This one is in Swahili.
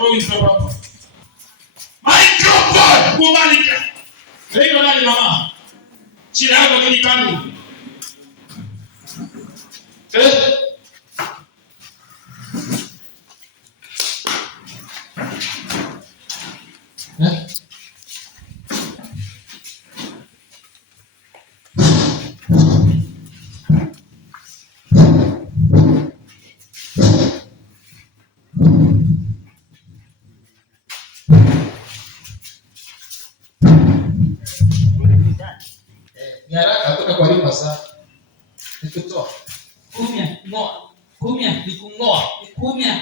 Roho ipo hapa. Microphone kumalika. Leo nani mama? Chini hapo kwenye kanuni. Nyaraka kutoka kwa lipa sasa. Nikutoa. Kumya, ngoa. Kumya, nikungoa. Kumya.